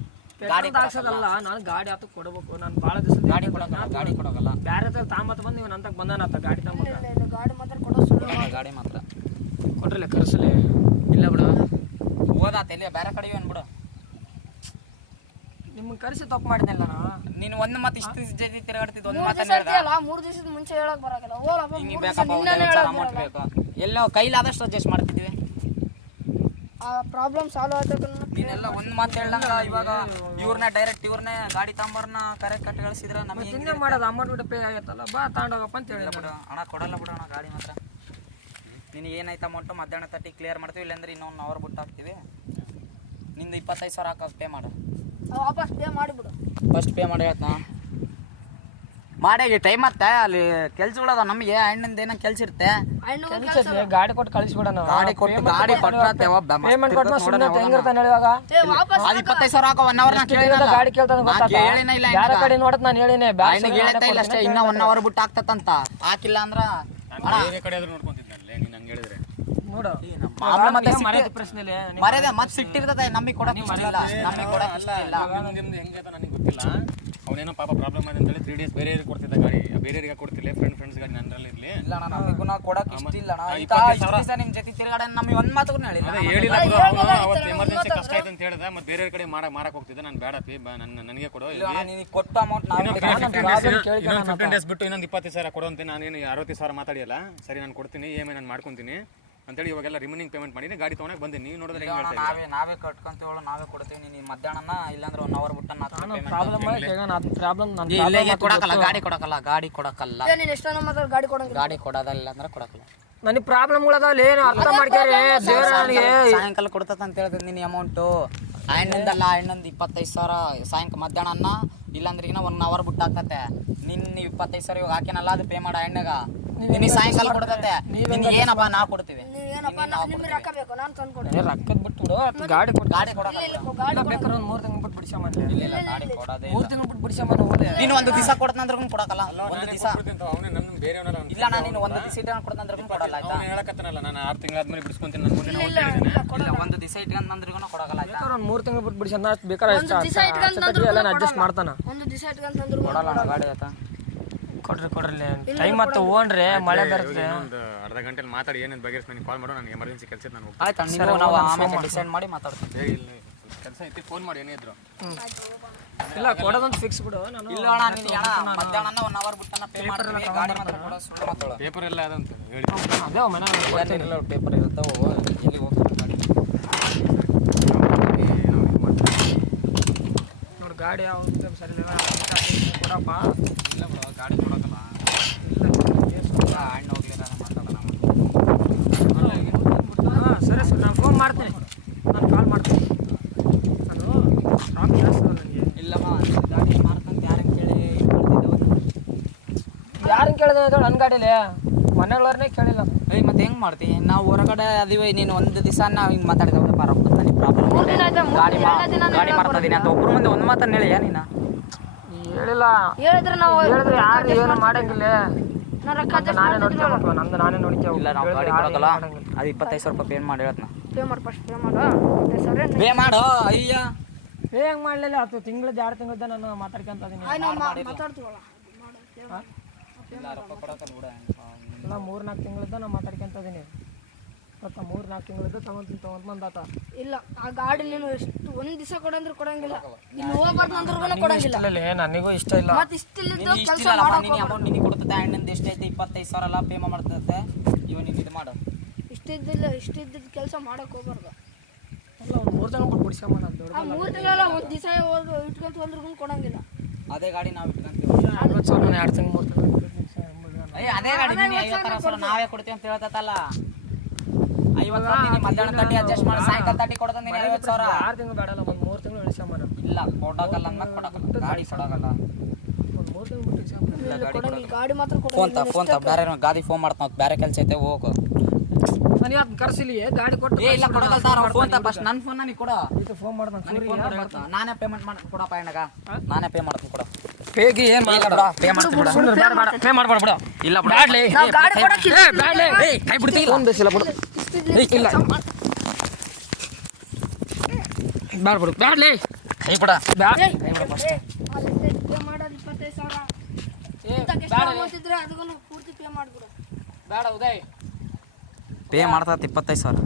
ಗಾಡಿ ಹಾಕ್ಸೋದಲ್ಲ ನಾನು ಗಾಡಿ ಆತ ಕೊಡಬೇಕು. ನಾನು ಭಾಳ ದಿವಸ ಗಾಡಿ ಕೊಡೋಕಲ್ಲ ಗಾಡಿ ಕೊಡೋಕಲ್ಲ. ಬೇರೆ ಹತ್ರ ತಾಂಬತ್ ಬಂದು ನೀವು ನಂತಕ್ ಬಂದಾನ ಆತ ಗಾಡಿ ತಾಂಬತ್ತ ಇಲ್ಲ, ಇಲ್ಲ, ಗಾಡಿ ಮಾತ್ರ ಕೊಡೋ ಸುಳ್ಳು ಗಾಡಿ ಮಾತ್ರ. ಕೊಟ್ರಲ್ಲ ಕರೆಸಲಿ ಇಲ್ಲ ಬಿಡು. ಇಲ್ಲಿ ಬೇರೆ ಕಡೆ ಏನ್ ಬಿಡು. ನಿಮ್ಗೆ ಕರೆಸಿ ತಪ್ಪು ಮಾಡಿದ್ನಲ್ಲ ನಾನು. ನೀನು ಒಂದು ಮಾತು ಇಷ್ಟು ಜೊತೆ ತಿರುಗಾಡ್ತಿದ್ದು ಒಂದು ಮೂರ್ ಮಾತನ್ನ ದಿವಸ ಹೇಳ್ದ? ಇರ್ತೀಯಲ್ಲ ಮೂರ್ ದಿವಸದ ಮುಂಚೆ ಹೇಳಕ್ ಬರಕಿಲ್ಲ ಓಲಪ್ಪ ಹಿಂಗೆ ಮೂರ್ ದಿವಸ ಬೇಕಪ್ಪ ಒಂದು ನಿನ್ನೆನೇ ಐವತ್ತು ಹೇಳಕ್ ಅಮೌಂಟ್ ಬರಲ್ಲ. ಬೇಕು. ಎಲ್ಲ ಕೈಲಾದಷ್ಟು ಅಡ್ಜಸ್ಟ್ ಮಾಡ್ತಿದ್ವಿ. ಆ ಪ್ರಾಬ್ಲಮ್ ಸಾಲ್ವ್ ಆಗ್ತದೆ ನೀನೆಲ್ಲ ಒಂದ್ ಮಾತು ಹೇಳ್ದಂಗ ಇವಾಗ ಇವ್ರನ್ನ ಡೈರೆಕ್ಟ್ ಇವ್ರನ್ನೇ ಗಾಡಿ ತಾಂಬರ್ನ ಕರೆಕ್ಟ್ ಕಟ್ ಕಳಿಸಿದ್ರ ನಮಗೆ ಹಿಂಗೆ ಮಾಡೋದು? ಅಮೌಂಟ್ ಬಿಟ್ಟು ಪೇ ಆಗತ್ತಲ್ಲ? ಬಾ ತಗೊಂಡೋಗಪ್ಪ ಅಂತ ಹೇಳಿಲ್ಲ ಬಿಡು ಹಣ ಕೊಡಲ್ಲ ಬಿಡು ಅಣ್ಣ ಗಾಡಿ ಮಾತ್ರ. ನಿನಗೆ ಏನಾಯ್ತು ಅಮೌಂಟು ಮಧ್ಯಾಹ್ನ ತಟ್ಟಿ ಕ್ಲಿಯರ್ ಮಾಡ್ತೀವಿ ಇಲ್ಲಾಂದ್ರೆ ಇನ್ನೊಂದು ಅವರ್ ಬಿಟ್ಟು ಹಾಕ್ತೀವಿ. ನಿಂದು ಇಪ್ಪತ್ತೈದು ಸಾವಿರ ಹಾಕೋ ಪೇ ಮಾಡು. ವಾಪಸ್ ಪೇ ಮಾಡಿಬಿಡು. ಫಸ್ಟ್ ಪೇ ಮಾಡಿ ಹೇಳ್ತಾ ಮಾಡಿ ಟೈಮ್ ಮತ್ತೆ ಅಲ್ಲಿ ಕೆಲ್ಸಗಳದ ನಮಗೆ ಹಣ್ಣಿಂದ ಏನೋ ಕೆಲ್ಸ ಇರುತ್ತೆ. ಹಣ್ಣು ಗಾಡಿ ಕೊಟ್ಟು ಕಳಿಸ್ಬಿಡೋಣ ಗಾಡಿ ಕೊಟ್ಟು ಗಾಡಿ ಕೊಟ್ಟೆ ಒಬ್ಬ ಪೇಮೆಂಟ್ ಕೊಟ್ಟು ಸುಮ್ಮನೆ ಹೆಂಗಿರ್ತಾನೆ ಹೇಳುವಾಗ ಏ ವಾಪಸ್ ಅದು ಇಪ್ಪತ್ತೈದು ಸಾವಿರ ಹಾಕೋ ಒನ್ ಅವರ್ ನಾ ಕೇಳಿಲ್ಲ. ಗಾಡಿ ಕೇಳ್ತಾನೆ ಗೊತ್ತಾ ಕೇಳಿನ ಇಲ್ಲ ಕಡೆ ನೋಡತ್ ನಾನು ಹೇಳಿನಿ ಹೇಳ್ತಾ ಇಲ್ಲ ಅಷ್ಟೇ ಇನ್ನ ಒನ್ ಅವರ್ ಬಿಟ್ಟು ಆಗ್ತದಂತ ಹಾಕಿಲ್ಲ ಅಂದ್ರ ಬೇರೆ ಕಡೆ ಆದ್ರೂ ನೀನು. ಹಂಗೆ ಹೇಳಿದ್ರೆ. ನೋಡು. ಮಾಮೂಲು ಮತ್ತೆ ಮರ್ಯಾದೆ ಪ್ರಶ್ನೆಲೆ ಮರ್ಯಾದೆ ಮತ್ತೆ ಸಿಟ್ಟಿರ್ತದೆ ನಮಗೆ ಕೊಡಕ್ ಇಷ್ಟ ಇಲ್ಲ ನಮಗೆ ಕೊಡಕ್ ಇಷ್ಟ ಇಲ್ಲ ನಿಮ್ದು ಹೆಂಗೆ ಅಂತ ನನಗೆ ಗೊತ್ತಿಲ್ಲ. ಅವನೇನೋ ಪಾಪ ಪ್ರಾಬ್ಲಮ್ ಆಗಿದೆ ಅಂತೇಳಿ ತ್ರೀ ಡೇಸ್ ಬೇರೆ ಕೊಡ್ತಿದ್ದ ಗಾಡಿ. ಬೇರೆಯವರಿಗೆ ಕೊಡ್ತಿಲ್ಲ ಫ್ರೆಂಡ್ ಫ್ರೆಂಡ್ಸ್ ಗಾಡಿ ನನ್ನಲ್ಲಿ ಇರಲಿ. ಇಲ್ಲ ಅಣ್ಣ ನಮಗೂ ನಾವು ಕೊಡಕ್ ಇಷ್ಟ ಇಲ್ಲ ಅಣ್ಣ. ಆ, ಈಗ ಇಪ್ಪತ್ತೈದು ಇಷ್ಟು ದಿವಸ ನಿಮ್ ಜೊತೆ ತಿರುಗಾಡ ನಮಗೆ ಒಂದ್ ಮಾತು ಹೇಳಿಲ್ಲ. ಅದೇ ಹೇಳಿಲ್ಲ ಅವನು ಅವತ್ತು ಎಮರ್ಜೆನ್ಸಿ ಕಷ್ಟ ಆಯ್ತು ಅಂತ ಹೇಳಿದ. ಮತ್ತೆ ಬೇರೆ ಕಡೆ ಮಾಡ ಮಾರಕ್ ಹೋಗ್ತಿದ್ದೆ. ನಾನು ಬೇಡ ಪಿ ನನ್ನ ನನಗೆ ಕೊಡು ಇಲ್ಲ ನೀನು ಕೊಟ್ಟು ಅಮೌಂಟ್ ಇನ್ನೊಂದು ಫಿಫ್ಟೀನ್ ಡೇಸ್ ಬಿಟ್ಟು ಇನ್ನೊಂದು ಇಪ್ಪತ್ತೈದು ಸಾವಿರ ಕೊಡು ಅಂತ ನಾನೇನು ಅರವತ್ತು ಸಾವಿರ ಮಾತಾಡಿಯಲ್ಲ? ಸರಿ ನಾನು ಕೊಡ್ತೀನಿ. ಇ ಎಂ ಐ ನಾನು ಮಾಡ್ಕೊತೀನಿ. ಅಂತೇಳಿ ಇವಾಗೆಲ್ಲ ರಿಮೈನಿಂಗ್ ಪೇಮೆಂಟ್ ಮಾಡಿ ಗಾಡಿ ತೊಗೊಂಡಾಗ ಬಂದೆ. ನೀವು ನೋಡಿದ್ರೆ ಹೆಂಗೆ ಹೇಳ್ತಾ ನಾವೇ ನಾವೇ ಕಟ್ಕೊಂತೀವಳು ನಾವೇ ಕೊಡ್ತೀವಿ. ನೀನು ಮಧ್ಯಾಹ್ನ ಇಲ್ಲಾಂದ್ರೆ ಒನ್ ಅವರ್ ಬಿಟ್ಟು ಪ್ರಾಬ್ಲಮ್ ಪ್ರಾಬ್ಲಮ್ ಇಲ್ಲಿಗೆ ಕೊಡಕಲ್ಲ ಗಾಡಿ ಕೊಡಕಲ್ಲ ಗಾಡಿ ಕೊಡಕಲ್ಲ ನೀನ್ ಎಷ್ಟೋ ಮಾತ್ರ ಗಾಡಿ ಕೊಡಂಗಿಲ್ಲ. ಗಾಡಿ ಕೊಡೋದಲ್ಲ ಅಂದ್ರೆ ಕೊಡಕಲ್ಲ ನನಗೆ ಪ್ರಾಬ್ಲಮ್ಗಳದಾವಲ್ಲ ಏನು ಅರ್ಥ ದೇವ್ರ ನನಗೆ ಸಾಯಂಕಾಲ ಕೊಡ್ತದ ಅಂತ ಹೇಳಿದ್ರೆ ನಿನ್ನ ಅಮೌಂಟು ಹಣ್ಣೊಂದಲ್ಲ ಹಣ್ಣೊಂದು ಇಪ್ಪತ್ತೈದು ಸಾವಿರ ಸಾಯಂಕಾಲ ಮಧ್ಯಾಹ್ನ ಇಲ್ಲಾಂದ್ರೆ ಈಗ ಒನ್ ಅವರ್ ಬಿಟ್ಟು ಆಗ್ತತೆ ನಿನ್ನ ಇಪ್ಪತ್ತೈದು ಸಾವಿರ ಇವಾಗ ಹಾಕಿನಲ್ಲ ಅದು ಪೇ ಮಾಡ ಹಣ್ಣಗ. ನಿನಗೆ ಸಾಯಂಕಾಲ ಕೊಡ್ತತೆ. ನಿನ್ಗೆ ಏನಪ್ಪ ನಾ ಕೊಡ್ತೀವಿ. ಏನಪ್ಪ ನಿಮ್ಗೆ ರೊಕ್ಕ ಬೇಕು ನಾನು ತಂದು ಕೊಡ್ತೀನಿ. ರೊಕ್ಕದ್ ಬಿಟ್ಟು ಬಿಡು ಅದ್ ಗಾಡಿ ಗಾಡಿ ಗಾಡಿ ಬೇಕಾದ್ರೆ ಒಂದು ಮೂರು ತಿಂಗಳು ಬಿಟ್ಟು ಬಿಡಿಸ್ಕೊಂಬಂದೆ ಇಲ್ಲ ಇಲ್ಲ ಗಾಡಿ ಕೊಡೋದೇ ಮೂರು ತಿಂಗಳು ಬಿಟ್ಟು ಹೋದೆ. ನೀನು ಒಂದು ದಿವಸ ಕೊಡ್ತಂದ್ರೂ ಕೊಡಕಲ್ಲ ಒಂದು ದಿವಸ ಅವನೇ ನನ್ನ ಬೇರೆಯವನಲ್ಲ ಇಲ್ಲ ನಾನು ನೀನು ಒಂದು ದಿವಸ ಇಟ್ಕೊಂಡು ಕೊಡ್ತಂದ್ರೂ ಕೊಡಲ್ಲ ಆಯ್ತಾ? ಹೇಳಕತ್ತನಲ್ಲ ನಾನು ಆರು ಬಿಡಿಸ್ಕೊಂತೀನಿ ಮುಂದೆ ಇಲ್ಲ ಒಂದು ದಿವಸ ಇಟ್ಕೊಂಡ್ರು ಕೊಡಕಲ್ಲ ಆಯ್ತಾ? ಬೇಕಾದ್ರೆ ಒಂದು ಮೂರು ತಿಂಗಳು ಬಿಟ್ಟು ಬೇಕಾದ್ರೆ ಅಡ್ಜಸ್ಟ್ ಮಾಡ್ತಾನ. ಒಂದು ದಿವಸ ಕೊಡಲ್ಲ. ಗಾಡಿ ಆಯ್ತಾ? ಕೊಡ್ರಿ ಕೊಡ್ರಿ. ಟೈಮ್ ಮತ್ತೆ ಹೋಗ್ರಿ ಮಳೆ ಬರುತ್ತೆ. ಒಂದು ಅರ್ಧ ಗಂಟೆಲಿ ಮಾತಾಡಿ ಏನೇನು ಬಗೆಹರಿಸಿ ನನಗೆ ಕಾಲ್ ಮಾಡು ನನಗೆ ಎಮರ್ಜೆನ್ಸಿ ಕೆಲಸ ನಾನು ಹೋಗ್ತೀನಿ. ಆಯ್ತಾ ನೀವು ನಾವು ಆಮೇಲೆ ಡಿಸೈಡ್ ಮಾಡಿ ಮಾತಾಡ್ತೀನಿ. ಬೇಗ ಇಲ್ಲ ಕೆಲಸ ಐತಿ ಫೋನ್ ಮಾಡಿ ಏನಿದ್ರು ಇದ್ರು. ಇಲ್ಲ ಕೊಡೋದೊಂದು ಫಿಕ್ಸ್ ಬಿಡು ನಾನು ಇಲ್ಲ ಅಣ್ಣ ನೀನು ಅಣ್ಣ ಮಧ್ಯಾಹ್ನ ಒನ್ ಅವರ್ ಬಿಟ್ಟನ ಪೇ ಮಾಡ್ತೀನಿ ಗಾಡಿ ಮಾತ್ರ ಕೊಡೋ ಸುಳ್ಳು ಮಾತಾಡೋ. ಪೇಪರ್ ಎಲ್ಲ ಅದಂತ ಹೇಳಿ. ಅದೇ ಮನೆ ಏನಿಲ್ಲ ಪೇಪರ್ ಇರ್ತಾವೆ ಇಲ್ಲಿ ಹೋಗ್ತೀನಿ ಗಾಡಿ. ನೋಡಿ ಗಾಡಿ ಯಾವ ಸರಿ ಇಲ್ಲ ಕೊಡಪ್ಪ. ಇಲ್ಲ ಗಾಡಿ ಕೊಡೋಕಲ್ಲ ಇಲ್ಲ ಹಣ್ಣು ಹೋಗ್ಲಿಲ್ಲ ಮಾತಾಡೋಣ ಹಾಂ ಸರಿ ಸರ್ ನಾನು ಫೋನ್ ಮಾಡ್ತೀನಿ. ನಾನು ಕಾಲ್ ಮಾಡ್ತೀನಿ. ನಾನು ರಾಮ್ ಕೇಳಿಸ್ತದ ನನಗೆ ಇಲ್ಲಮ್ಮ ಗಾಡಿ ಮಾರ್ತಂತ ಯಾರನ್ನ ಕೇಳಿ ಯಾರನ್ನ ಕೇಳಿದೆ ಅದು? ನನ್ನ ಗಾಡೀಲಿ. ಮನೆಗಳವ್ರನ್ನೇ ಕೇಳಿಲ್ಲ ಏಯ್ ಮತ್ತೆ ಹೆಂಗ್ ಮಾಡ್ತಿ? ನಾವು ಹೊರಗಡೆ ಅದೀವಿ ನೀನು ಒಂದು ದಿವಸ ನಾವು ಹಿಂಗೆ ನನಗೆ ಪ್ರಾಬ್ಲಮ್ ಮೂರ್ ದಿನ ಆಯ್ತಾ? ಗಾಡಿ ಗಾಡಿ ಮಾಡ್ತಾ ಅಂತ ಒಬ್ಬರು ಮುಂದೆ ಒಂದು ಮಾತನ್ನು ಹೇಳಿ ನೀನು ಹೇಳಿಲ್ಲ. ಹೇಳಿದ್ರೆ ನಾವು ಹೇಳಿದ್ರೆ ಯಾರು ಏನು ಮಾಡಂಗಿಲ್ಲ. ನಾ ರೊಕ್ಕ ನಂದು ನಾನೇ ನೋಡ್ಕೊಬೇಕು ನಂದು ನಾನೇ ನೋಡ್ಕೋ ಇಲ್ಲ ನಾವು ಗಾಡಿ ಕೊಡೋಕಲ್ಲ. ಅದು ಇಪ್ಪತ್ತೈದು ಸಾವಿರ ರೂಪಾಯಿ ಪೇ ಮಾಡಿ ಹೇಳ್ತನ. ಪೇ ಮಾಡಿ ಫಸ್ಟ್ ಪೇ ಮಾಡು. ಪೇ ಮಾಡೋ ಅಯ್ಯ. ಹೆಂಗೆ ಮಾಡಲಿಲ್ಲ? ಆತು ತಿಂಗಳ ಎರಡು ತಿಂಗಳದ್ದು ನಾನು ಮಾತಾಡ್ಕೊಂತ ಇದೀನಿ. ಆಯ್ ನಾವು ಮಾತಾಡ್ತೀವಲ್ಲ? ಇಲ್ಲ ರೊಕ್ಕ ಕೊಡೋಕಲ್ಲ ಬಿಡ. ಮೂರು ನಾಲ್ಕು ತಿಂಗಳದ್ದು ನಾನು ಮಾತಾಡ್ಕೊಂತ ಇದೀನಿ. ಮತ್ತು ಮೂರು ನಾಲ್ಕು ತಿಂಗಳದ್ದು ತಗೊಂತೀನಿ ತಗೊಂತ ಬಂದಾತ ಇಲ್ಲ ಆ ಗಾಡಿ ನೀನು ಎಷ್ಟು ಒಂದ್ ದಿವಸ ಕೊಡಂದ್ರೆ ಕೊಡಂಗಿಲ್ಲ. ಇಲ್ಲಿ ಹೋಗ್ಬಾರ್ದು ಅಂದ್ರೂ ಕೊಡಂಗಿಲ್ಲ. ಇಲ್ಲ ನನಗೂ ಇಷ್ಟ ಇಲ್ಲ. ಮತ್ತೆ ಇಷ್ಟಿಲ್ಲದ ನೀನು ಕೆಲಸ ಇಷ್ಟಿಲ್ಲಪ್ಪ ನೀನು ಅಮೌಂಟ್ ನಿನಗೆ ಕೊಡ್ತದೆ ಹಣ್ಣಿಂದ ಎಷ್ಟೈತೆ ಇಪ್ಪತ್ತೈದು ಸಾವಿರ ಎಲ್ಲ ಪೇ ಮಾಡ್ತದೆ ಇವ ನೀನು ಇದು ಮಾಡು. ಇಷ್ಟಿದ್ದಿಲ್ಲ ಇಷ್ಟಿದ್ದ ಕೆಲಸ ಮಾಡಕ್ ಹೋಗ್ಬಾರ್ದು. ಅಲ್ಲ ಒಂದು ಮೂರು ಜನ ಬಿಟ್ಟು ಬಿಡಿಸ್ಕೊಂಬ ಆ ಮೂರ್ ತಿಂಗಳ ಒಂದ್ ದಿವಸ ಹೋದ್ರು ಇಟ್ಕೊಂತ ಹೋದ್ರೂ ಕೊಡಂಗಿಲ್ಲ. ಅದೇ ಗಾಡಿ ನಾವು ಇಟ್ಕೊಂತೀವಿ. ಐವತ್ತು ಸಾವಿರ ನಾನು ಎರಡು ತಿಂಗಳು ಮೂರು ತಿಂಗಳು ಅಯ್ಯ ಅದೇ ಗಾಡಿ ನೀನು ಐವತ್ತಾರು ಸಾವಿರ ನಾವೇ ಕೊಡ್ತೀವಿ ಅಂತ ಹೇಳ್ತಲ್ಲ ಐವತ್ತು ಮಧ್ಯಾಹ್ನ ತಟ್ಟಿ ಅಡ್ಜಸ್ಟ್ ಮಾಡಿ. ಸಾಯಂಕಾಲ ತಟ್ಟಿ ಕೊಡ್ತಾನೆ ಐವತ್ತು ಸಾವಿರ. ಆರು ತಿಂಗಳು ಬೇಡಲ್ಲ ಒಂದು ಮೂರು ತಿಂಗಳು ಇಲ್ಲ ಕೊಡೋಕಲ್ಲ ಅನ್ನಕ್ ಕೊಡಕಲ್ಲ. ಗಾಡಿ ಕೊಡೋಕಲ್ಲ ಒಂದು ಮೂರು ತಿಂಗಳು ಬಿಟ್ಟು ಇಳಿಸ್ಕೊಂಬ ಇಲ್ಲ ಗಾಡಿ ಕೊಡಂಗಿಲ್ಲ ಗಾಡಿ ಮಾತ್ರ ಫೋನ್ ತ ಫೋನ್ ತ ಬೇರೆ ಗಾಡಿ ಫೋನ್ ಮಾಡ್ತಾವ ಬೇರೆ ಕೆಲಸ ಐತೆ ಹೋಗು. ಕರ್ಸಿಲಿ ಗಾಡಿ ಕೊಟ್ಟು ಏ ಇಲ್ಲ ಕೊಡೋಕಲ್ಲ ಸರ್ ಫೋನ್ ತ ಫಸ್ಟ್ ನನ್ನ ಫೋನ್ ನೀ ಕೊಡ. ಇದು ಫೋನ್ ಮಾಡ್ತಾನೆ ನನಗೆ ಫೋನ್ ಮಾಡ್ತಾ ನಾನೇ ಪೇಮೆಂಟ್ ಮಾಡಿ ಕೊಡಪ್ಪ ಎಣ್ಣಗ ನಾನೇ ಪೇ ಮಾಡ್ತೀನಿ ಕೊಡ. ಪೇಗಿ ಏನು ಮಾತಾಡ? ಪೇ ಮಾಡ್ತೀನಿ ಬಿಡ. ಬೇಡ ಬೇಡ ಪೇ ಮಾಡ್ಬೇಡ ಬಿಡು. ಇಲ್ಲ ಬಿಡು. ಬ್ಯಾಡ್ಲಿ ಗಾಡಿ ಕೊಡಕ್ಕಿಲ್ಲ. ಏ ಬ್ಯಾಡ್ಲಿ ಏ ಕೈ ಬಿಡ್ತೀನಿ ಫೋನ್ ಬೇಸಿಲ್ಲ ಬಿಡು. ಇಲ್ಲ ಬ್ಯಾಡ ಬಿಡು ಬ್ಯಾಡ್ಲಿ ಕೈ ಬಿಡ ಬ್ಯಾಡ ಮಾಡೋದು ಇಪ್ಪತ್ತೈದು ಸಾವಿರ ಅದಕ್ಕೂ ಪೂರ್ತಿ ಪೇ ಮಾಡ್ಬಿಡು ಬೇಡ ಉದಯ್ ಪೇ ಮಾಡ್ತಾ ಇಪ್ಪತ್ತೈದು ಸಾವಿರ.